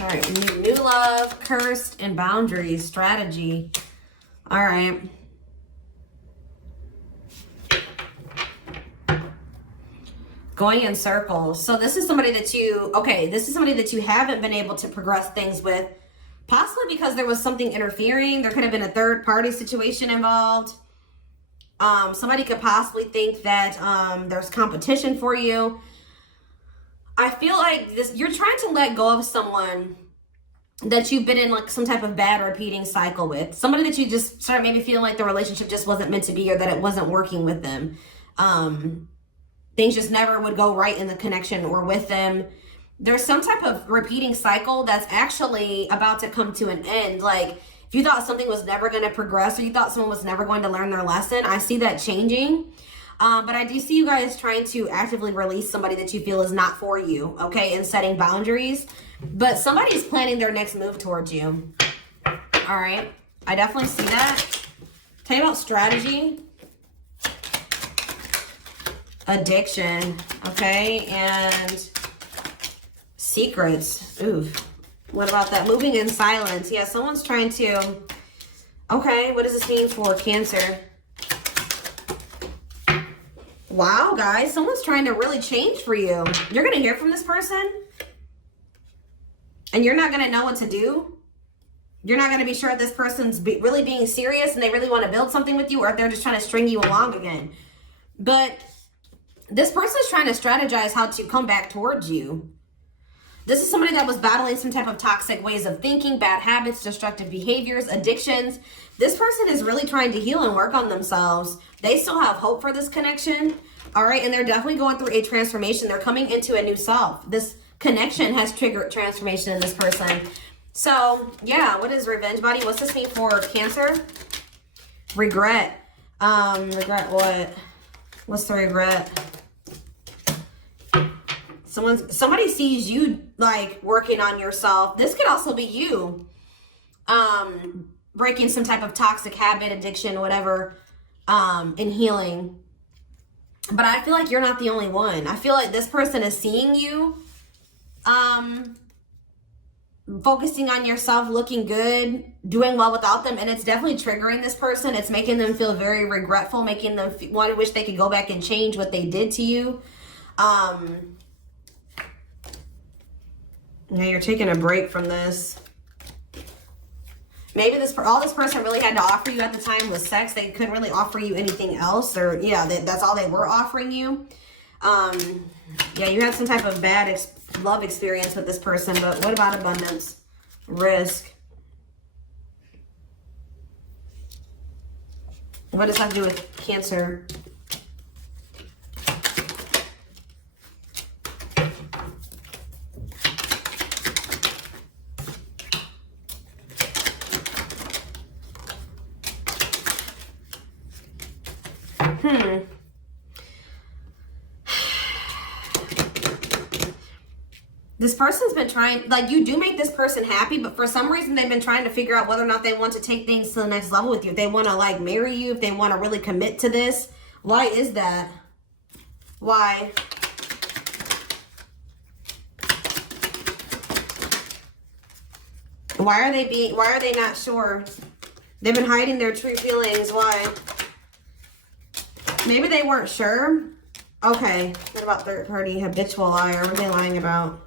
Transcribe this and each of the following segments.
All right, new love, cursed, and boundaries, strategy. All right. Going in circles. So this is somebody that you, this is somebody that you haven't been able to progress things with, possibly because there was something interfering. There could have been a third party situation involved. Somebody could possibly think that there's competition for you. I feel like you're trying to let go of someone that you've been in like some type of bad repeating cycle with. Somebody that you just started maybe feeling like the relationship just wasn't meant to be, or that it wasn't working with them. Things just never would go right in the connection or with them. There's some type of repeating cycle that's actually about to come to an end. Like if you thought something was never going to progress, or you thought someone was never going to learn their lesson, I see that changing. But I do see you guys trying to actively release somebody that you feel is not for you, okay, and setting boundaries. But somebody's planning their next move towards you. All right. I definitely see that. Tell you about strategy. Addiction, okay, and secrets. Oof. What about that? Moving in silence. Yeah, someone's trying to... Okay, what does this mean for Cancer? Wow, guys, someone's trying to really change for you. You're going to hear from this person, and you're not going to know what to do. You're not going to be sure if this person's really being serious and they really want to build something with you, or if they're just trying to string you along again. But this person's trying to strategize how to come back towards you. This is somebody that was battling some type of toxic ways of thinking, bad habits, destructive behaviors, addictions. This person is really trying to heal and work on themselves. They still have hope for this connection. All right. And they're definitely going through a transformation. They're coming into a new self. This connection has triggered transformation in this person. So yeah, what is revenge body? What's this mean for Cancer? Regret. Regret what? What's the regret? Somebody sees you like working on yourself. This could also be you breaking some type of toxic habit, addiction, whatever, in healing. But I feel like you're not the only one. I feel like this person is seeing you focusing on yourself, looking good, doing well without them, and it's definitely triggering this person. It's making them feel very regretful, making them want to wish they could go back and change what they did to you. Yeah, you're taking a break from this. Maybe all this person really had to offer you at the time was sex. They couldn't really offer you anything else, or yeah, that's all they were offering you. Yeah, you had some type of bad love experience with this person, but what about abundance? Risk. What does that have to do with Cancer? This person's been trying, like, you do make this person happy, but for some reason they've been trying to figure out whether or not they want to take things to the next level with you. If they want to like marry you, if they want to really commit to this. Why is that? Why? Why are they not sure? They've been hiding their true feelings. Why? Maybe they weren't sure. Okay. What about third party habitual liar? What are they lying about?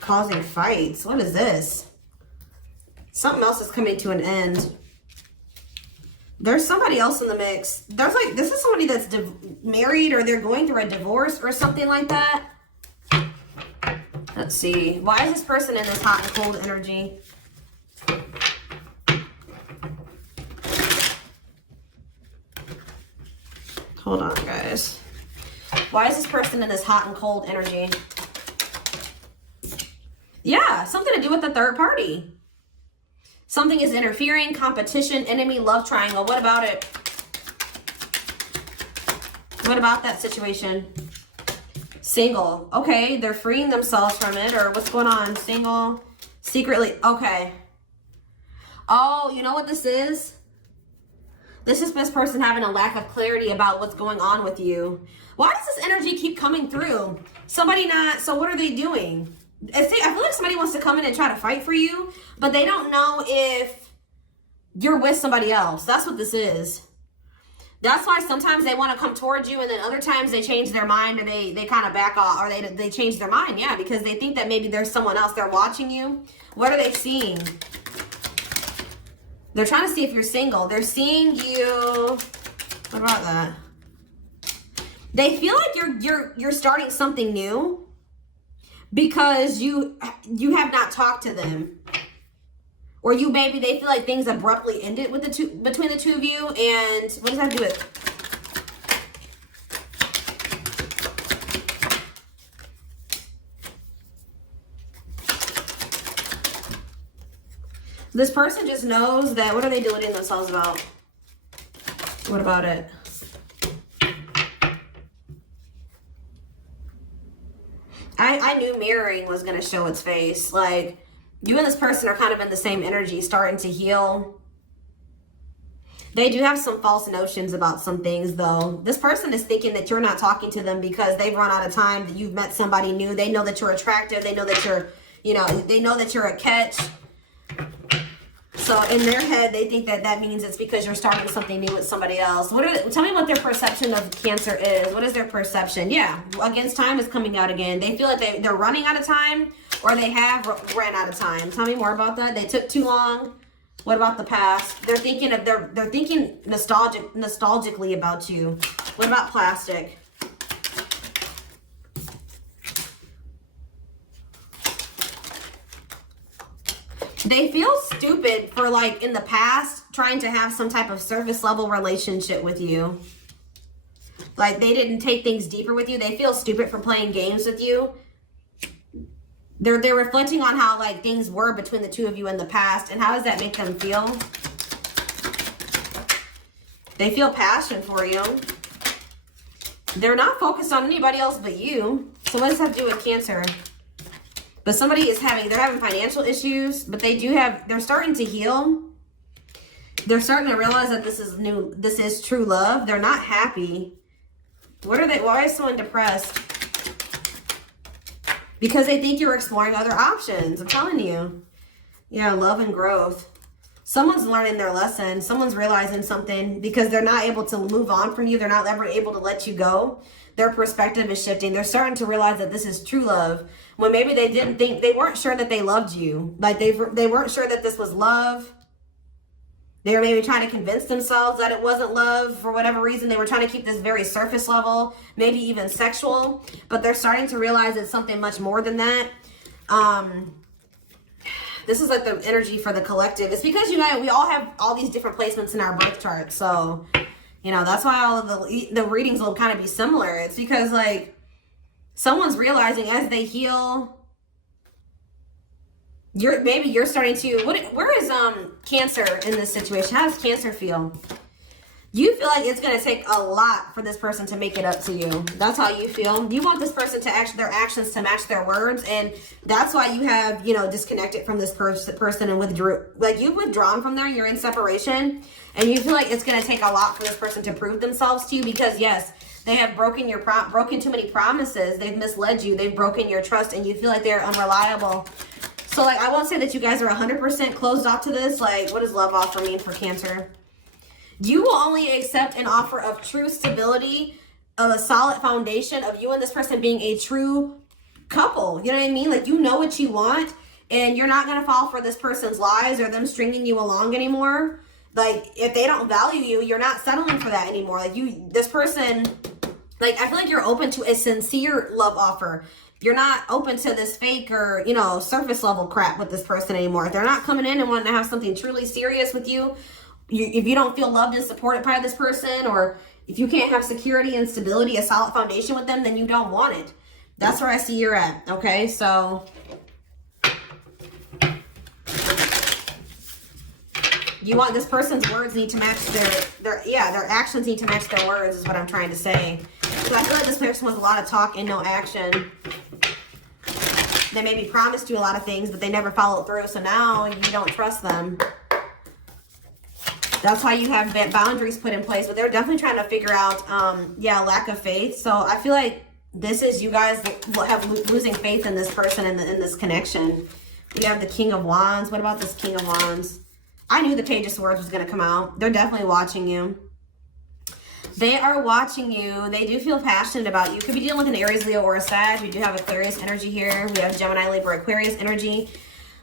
Causing fights. What is this? Something else is coming to an end. There's somebody else in the mix. There's like, this is somebody that's married, or they're going through a divorce or something like that. Let's see. Why is this person in this hot and cold energy? Hold on, guys. Why is this person in this hot and cold energy? Yeah, something to do with the third party. Something is interfering, competition, enemy, love triangle. What about it? What about that situation? Single. Okay, they're freeing themselves from it, or what's going on? Single, secretly. Okay. Oh, you know what this is? This is this person having a lack of clarity about what's going on with you. Why does this energy keep coming through? Somebody not, so what are they doing? I feel like somebody wants to come in and try to fight for you, but they don't know if you're with somebody else. That's what this is. That's why sometimes they want to come towards you, and then other times they change their mind, or they kind of back off, or they change their mind. Yeah, because they think that maybe there's someone else. They're watching you. What are they seeing? They're trying to see if you're single. They're seeing you. What about that? They feel like you're starting something new because you have not talked to them. Or they feel like things abruptly ended with between the two of you. And what does that do with? This person just knows that, what are they deluding themselves about? What about it? I knew mirroring was going to show its face. Like, you and this person are kind of in the same energy, starting to heal. They do have some false notions about some things, though. This person is thinking that you're not talking to them because they've run out of time, that you've met somebody new. They know that you're attractive. They know that you're, they know that you're a catch. So in their head, they think that that means it's because you're starting something new with somebody else. Tell me what their perception of Cancer is. What is their perception? Yeah, against time is coming out again. They feel like they're running out of time, or they have ran out of time. Tell me more about that. They took too long. What about the past? They're thinking nostalgically about you. What about plastic? They feel stupid for, like, in the past, trying to have some type of surface level relationship with you. Like, they didn't take things deeper with you. They feel stupid for playing games with you. They're reflecting on how, like, things were between the two of you in the past. And how does that make them feel? They feel passion for you. They're not focused on anybody else but you. So what does that do with Cancer? But somebody is they're having financial issues, but they're starting to heal. They're starting to realize that this is true love. They're not happy. Why is someone depressed? Because they think you're exploring other options. I'm telling you. Yeah, love and growth. Someone's learning their lesson. Someone's realizing something because they're not able to move on from you. They're not ever able to let you go. Their perspective is shifting. They're starting to realize that this is true love. When maybe they weren't sure that they loved you. Like they weren't sure that this was love. They were maybe trying to convince themselves that it wasn't love for whatever reason. They were trying to keep this very surface level, maybe even sexual. But they're starting to realize it's something much more than that. This is like the energy for the collective. It's because, we all have all these different placements in our birth chart. So, that's why all of the readings will kind of be similar. It's because, like, someone's realizing as they heal, you're starting to, where is Cancer in this situation? How does Cancer feel? You feel like it's going to take a lot for this person to make it up to you. That's how you feel. You want this person to their actions to match their words. And that's why you have, disconnected from this person and withdrew. Like, you've withdrawn from there. You're in separation. And you feel like it's going to take a lot for this person to prove themselves to you. Because, yes, they have broken too many promises. They've misled you. They've broken your trust. And you feel like they're unreliable. So, like, I won't say that you guys are 100% closed off to this. Like, what does love offer mean for Cancer? You will only accept an offer of true stability, of a solid foundation of you and this person being a true couple. You know what I mean? Like, you know what you want, and you're not going to fall for this person's lies or them stringing you along anymore. Like, if they don't value you, you're not settling for that anymore. Like, this person, like, I feel like you're open to a sincere love offer. You're not open to this fake or, surface level crap with this person anymore. If they're not coming in and wanting to have something truly serious with you, if you don't feel loved and supported by this person, or if you can't have security and stability, a solid foundation with them, then you don't want it. That's where I see you're at. Okay, so you want this person's words need to match their actions need to match their words is what I'm trying to say. So I feel like this person was a lot of talk and no action. They maybe promised you a lot of things, but they never followed through. So now you don't trust them. That's why you have boundaries put in place, but they're definitely trying to figure out, lack of faith. So I feel like This is you guys losing faith in this person and in this connection. We have the King of Wands. What about this King of Wands? I knew the Page of Swords was going to come out. They're definitely watching you. They are watching you. They do feel passionate about you. Could be dealing with an Aries, Leo, or a Sag. We do have Aquarius energy here. We have Gemini, Libra, Aquarius energy.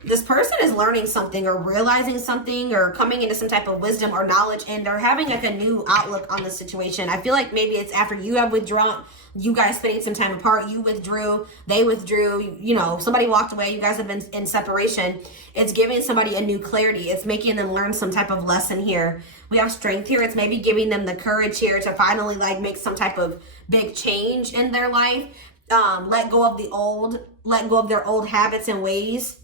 This person is learning something or realizing something or coming into some type of wisdom or knowledge, and they're having like a new outlook on the situation. I feel like maybe it's after you have withdrawn, you guys spending some time apart, you withdrew, they withdrew, you know, somebody walked away, you guys have been in separation. It's giving somebody a new clarity. It's making them learn some type of lesson here. We have Strength here. It's maybe giving them the courage here to finally like make some type of big change in their life. Let go of the old, let go of their old habits and ways.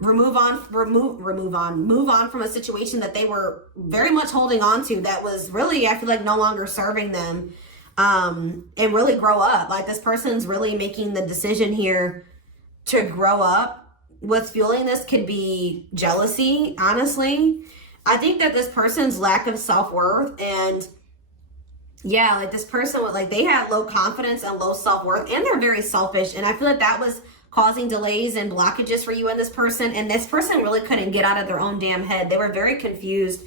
Move on from a situation that they were very much holding on to that was really, I feel like, no longer serving them. And really grow up. Like this person's really making the decision here to grow up. What's fueling this could be jealousy, honestly. I think that this person's lack of self-worth, and yeah, like this person would, like, they had low confidence and low self-worth, and they're very selfish, and I feel like that was causing delays and blockages for you and this person, and this person really couldn't get out of their own damn head. They were very confused.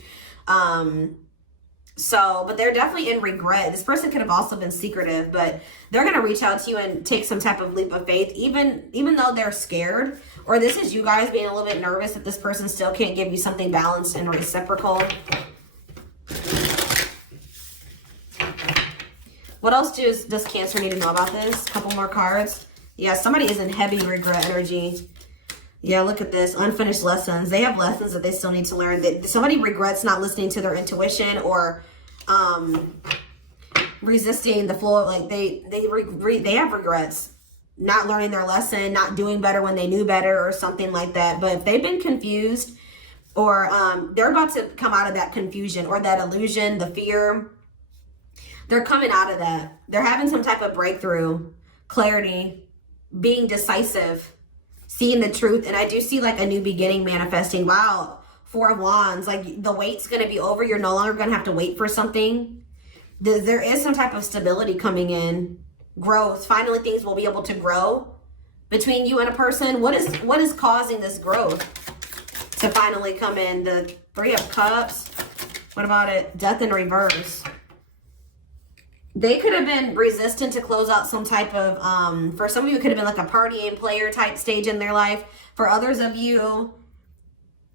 But they're definitely in regret. This person could have also been secretive, but they're going to reach out to you and take some type of leap of faith, even though they're scared, or this is you guys being a little bit nervous that this person still can't give you something balanced and reciprocal. What else does Cancer need to know about this? A couple more cards. Yeah, somebody is in heavy regret energy. Yeah, look at this. Unfinished lessons. They have lessons that they still need to learn. Somebody regrets not listening to their intuition or resisting the flow. Like they have regrets. Not learning their lesson, not doing better when they knew better or something like that. But if they've been confused or they're about to come out of that confusion or that illusion, the fear, they're coming out of that. They're having some type of breakthrough, clarity, being decisive, seeing the truth. And I do see like a new beginning manifesting. Wow, Four of Wands, like the wait's going to be over. You're no longer going to have to wait for something. There is some type of stability coming in, growth. Finally, things will be able to grow between you and a person. What is causing this growth to finally come in? The Three of Cups. What about it? Death in reverse. They could have been resistant to close out some type of, for some of you, it could have been like a partying player type stage in their life. For others of you,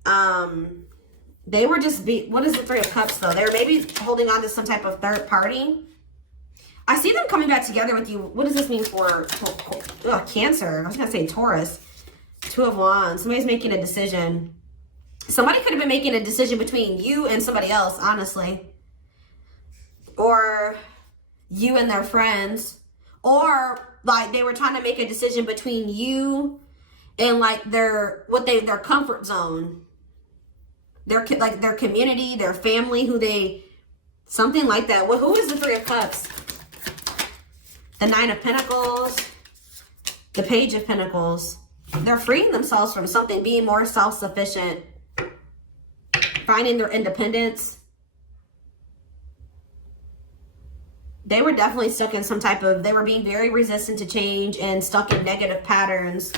they were just, what is the Three of Cups though? They're maybe holding on to some type of third party. I see them coming back together with you. What does this mean for Cancer? I was going to say Taurus. Two of Wands. Somebody's making a decision. Somebody could have been making a decision between you and somebody else, honestly. Or you and their friends, or like they were trying to make a decision between you and like their comfort zone, their community, their family, something like that. Well, who is the Three of Cups? The Nine of Pentacles, the Page of Pentacles. They're freeing themselves from something, being more self-sufficient, finding their independence. They were definitely stuck in some type of, they were being very resistant to change and stuck in negative patterns.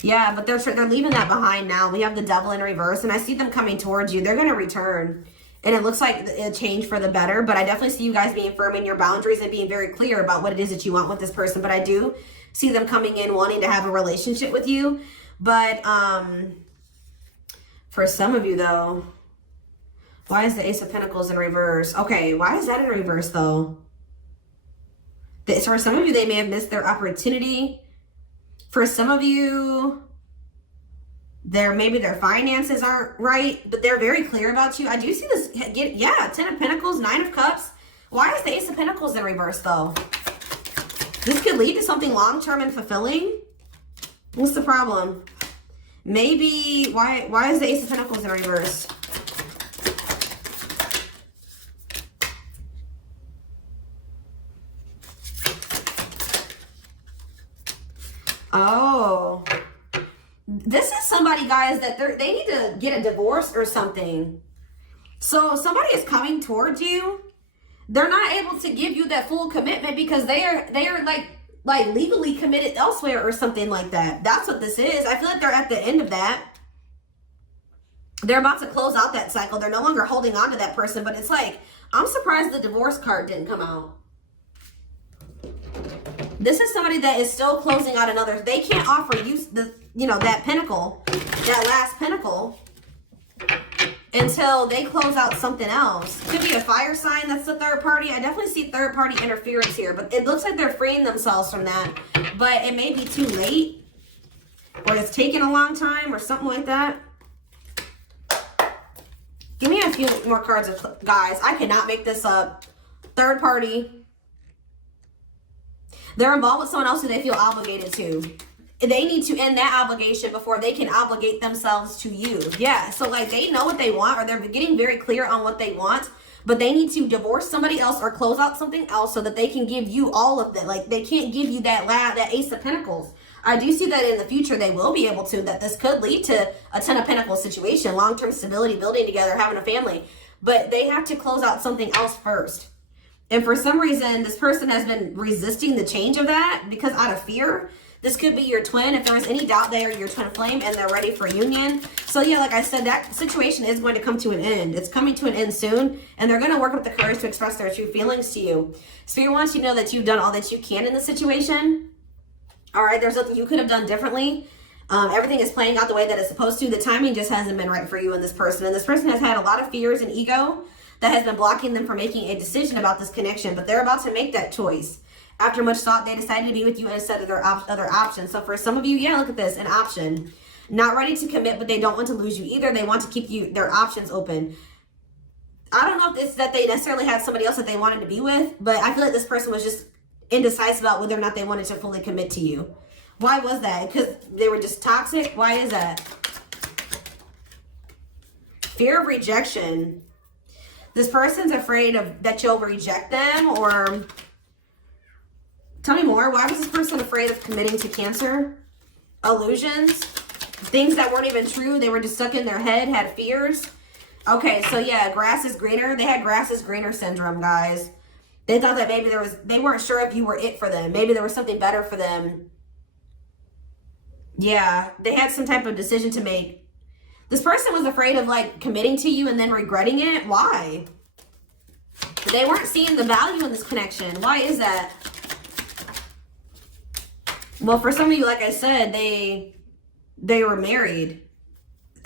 Yeah, but they're leaving that behind now. We have the Devil in reverse, and I see them coming towards you. They're going to return, and it looks like a change for the better, but I definitely see you guys being firm in your boundaries and being very clear about what it is that you want with this person. But I do see them coming in wanting to have a relationship with you. But for some of you, though, why is the Ace of Pentacles in reverse? Okay, why is that in reverse, though? For some of you, they may have missed their opportunity. For some of you, maybe their finances aren't right, but they're very clear about you. I do see this, Ten of Pentacles, Nine of Cups. Why is the Ace of Pentacles in reverse, though? This could lead to something long-term and fulfilling. What's the problem? Maybe, why is the Ace of Pentacles in reverse? Oh, this is somebody, guys, that they need to get a divorce or something. So somebody is coming towards you they're not able to give you that full commitment because they are like legally committed elsewhere or something like that. That's what this is. I feel like they're at the end of that. They're about to close out that cycle. They're no longer holding on to that person, but it's like, I'm surprised the divorce card didn't come out. This is somebody that is still closing out another. They can't offer you the, you know, that pinnacle, that last pinnacle, until they close out something else. Could be a fire sign. That's the third party. I definitely see third party interference here, but it looks like they're freeing themselves from that. But it may be too late, or it's taking a long time, or something like that. Give me a few more cards, guys. I cannot make this up. Third party. They're involved with someone else who they feel obligated to. They need to end that obligation before they can obligate themselves to you. Yeah, so like they know what they want, or they're getting very clear on what they want, but they need to divorce somebody else or close out something else so that they can give you all of that. Like they can't give you that Ace of Pentacles. I do see that in the future they will be able to, that this could lead to a Ten of Pentacles situation, long-term stability, building together, having a family. But they have to close out something else first. And for some reason, this person has been resisting the change of that because out of fear. This could be your twin. If there was any doubt, they are your twin flame and they're ready for union. So yeah, like I said, that situation is going to come to an end. It's coming to an end soon, and they're going to work with the courage to express their true feelings to you. Spirit wants you to know that you've done all that you can in the situation. All right, there's nothing you could have done differently. Everything is playing out the way that it's supposed to. The timing just hasn't been right for you and this person. And this person has had a lot of fears and ego that has been blocking them from making a decision about this connection. But they're about to make that choice. After much thought, they decided to be with you instead of their other options. So for some of you, yeah, look at this, an option. Not ready to commit, but they don't want to lose you either. They want to keep their options open. I don't know if it's that they necessarily had somebody else that they wanted to be with, but I feel like this person was just indecisive about whether or not they wanted to fully commit to you. Why was that? Because they were just toxic? Why is that? Fear of rejection. This person's afraid of that you'll reject them, or... Tell me more. Why was this person afraid of committing to Cancer? Illusions? Things that weren't even true. They were just stuck in their head, had fears. Okay, so yeah, grass is greener. They had grass is greener syndrome, guys. They thought that maybe they weren't sure if you were it for them. Maybe there was something better for them. Yeah, they had some type of decision to make. This person was afraid of like committing to you and then regretting it. Why? They weren't seeing the value in this connection. Why is that? Well, for some of you, like I said, they were married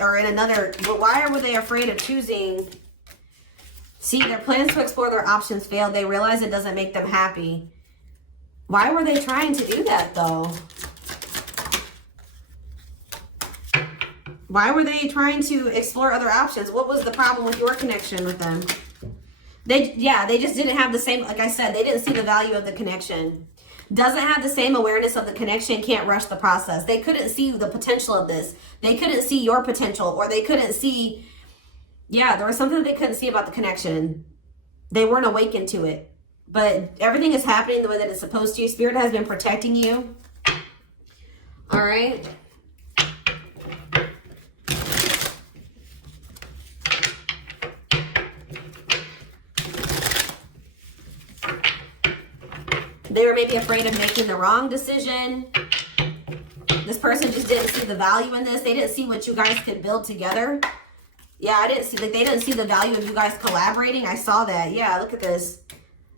or in another, but why were they afraid of choosing? See, their plans to explore their options failed. They realized it doesn't make them happy. Why were they trying to do that though? Why were they trying to explore other options? What was the problem with your connection with them? They just didn't have the same, like I said, they didn't see the value of the connection. Doesn't have the same awareness of the connection, can't rush the process. They couldn't see the potential of this. They couldn't see your potential, or they couldn't see, yeah, there was something that they couldn't see about the connection. They weren't awakened to it. But everything is happening the way that it's supposed to. Spirit has been protecting you. All right. They were maybe afraid of making the wrong decision. This person just didn't see the value in this. They didn't see what you guys could build together. Yeah, I didn't see, like, they didn't see the value of you guys collaborating. I saw that. Yeah, look at this.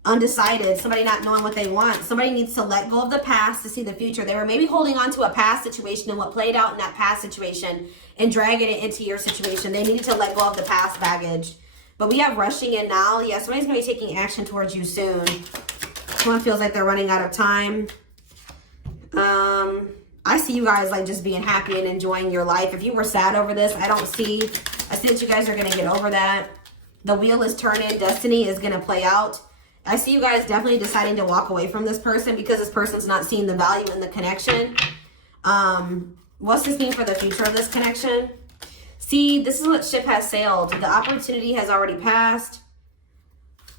Undecided. Somebody not knowing what they want. Somebody needs to let go of the past to see the future. They were maybe holding on to a past situation and what played out in that past situation and dragging it into your situation. They needed to let go of the past baggage. But we have rushing in now. Yeah, somebody's going to be taking action towards you soon. Someone feels like they're running out of time. I see you guys like just being happy and enjoying your life. If you were sad over this, I see that you guys are going to get over that. The wheel is turning. Destiny is going to play out. I see you guys definitely deciding to walk away from this person because this person's not seeing the value in the connection. What's this mean for the future of this connection? See, this is what ship has sailed. The opportunity has already passed.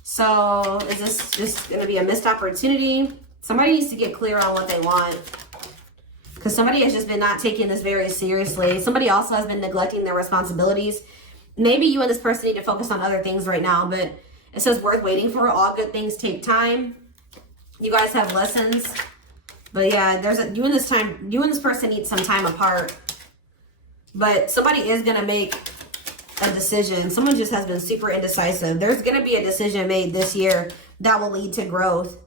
So is this just going to be a missed opportunity? Somebody needs to get clear on what they want. Because somebody has just been not taking this very seriously. Somebody also has been neglecting their responsibilities. Maybe you and this person need to focus on other things right now. But It says worth waiting for. All good things take time. You guys have lessons. But yeah, you and this person need some time apart. But somebody is going to make a decision. Someone just has been super indecisive. There's going to be a decision made this year that will lead to growth.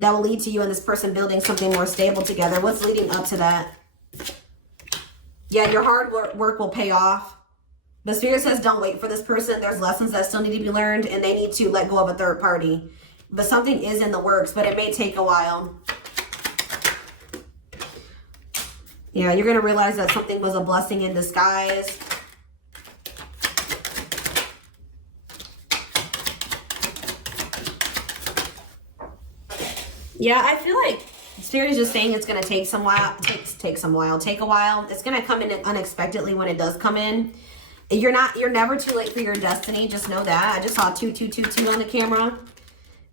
That will lead to you and this person building something more stable together. What's leading up to that? Yeah, your hard work will pay off. The Spirit says don't wait for this person. There's lessons that still need to be learned, and they need to let go of a third party. But something is in the works, but it may take a while. Yeah, you're going to realize that something was a blessing in disguise. Yeah, I feel like Spirit is just saying it's going to take a while. It's going to come in unexpectedly when it does come in. You're never too late for your destiny. Just know that. I just saw 2222 on the camera.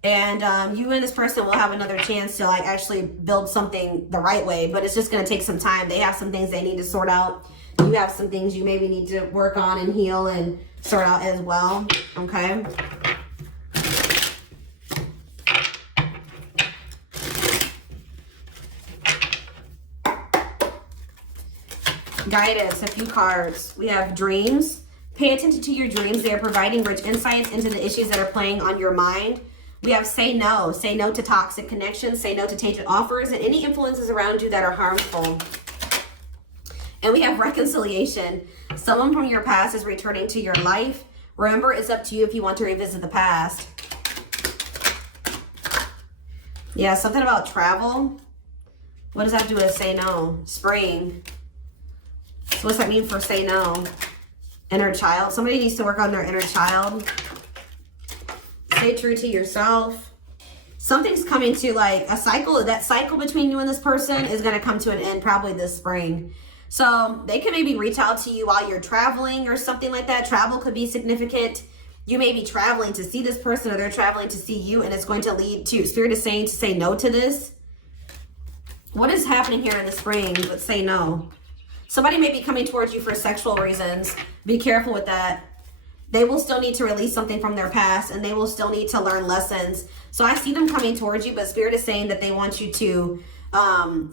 And you and this person will have another chance to like actually build something the right way, but it's just going to take some time. They have some things they need to sort out. You have some things you maybe need to work on and heal and sort out as well. Okay. Guidance, a few cards. We have dreams. Pay attention to your dreams. They are providing rich insights into the issues that are playing on your mind. We have say no. Say no to toxic connections. Say no to tainted offers and any influences around you that are harmful. And we have reconciliation. Someone from your past is returning to your life. Remember, it's up to you if you want to revisit the past. Yeah, something about travel. What does that have to do with say no? Spring. So what's that mean for say no? Inner child. Somebody needs to work on their inner child. Stay true to yourself. Something's coming to like a cycle. That cycle between you and this person is going to come to an end probably this spring. So they can maybe reach out to you while you're traveling or something like that. Travel could be significant. You may be traveling to see this person or they're traveling to see you, and it's going to lead to, Spirit is saying to say no to this. What is happening here in the spring? Let's say no. Somebody may be coming towards you for sexual reasons. Be careful with that. They will still need to release something from their past, and they will still need to learn lessons. So I see them coming towards you, but Spirit is saying that they want you to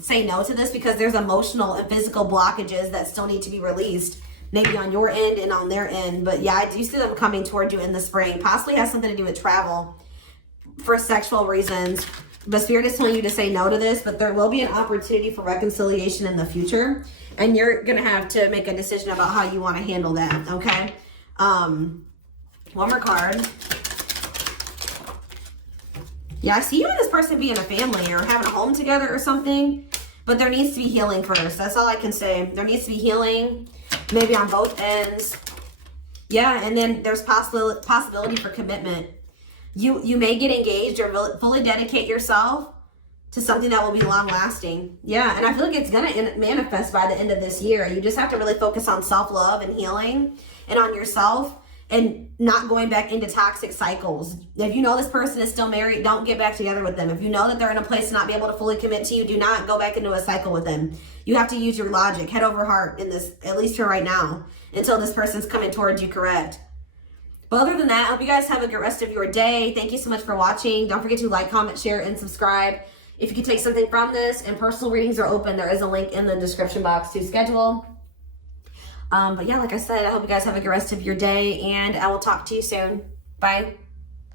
say no to this because there's emotional and physical blockages that still need to be released, maybe on your end and on their end. But yeah, I do see them coming towards you in the spring. Possibly has something to do with travel for sexual reasons. But Spirit is telling you to say no to this, but there will be an opportunity for reconciliation in the future. And you're going to have to make a decision about how you want to handle that, okay? One more card. Yeah, I see you and this person being a family or having a home together or something, but there needs to be healing first. That's all I can say. There needs to be healing, maybe on both ends. Yeah, and then there's possibility for commitment. You may get engaged or fully dedicate yourself to something that will be long lasting. Yeah, and I feel like it's going to manifest by the end of this year. You just have to really focus on self-love and healing and on yourself and not going back into toxic cycles. If you know this person is still married, don't get back together with them. If you know that they're in a place to not be able to fully commit to you, do not go back into a cycle with them. You have to use your logic, head over heart in this, at least for right now, until this person's coming towards you correct. But other than that, I hope you guys have a good rest of your day. Thank you so much for watching. Don't forget to like, comment, share, and subscribe. If you can take something from this, and personal readings are open, there is a link in the description box to schedule. But yeah, like I said, I hope you guys have a good rest of your day, and I will talk to you soon. Bye.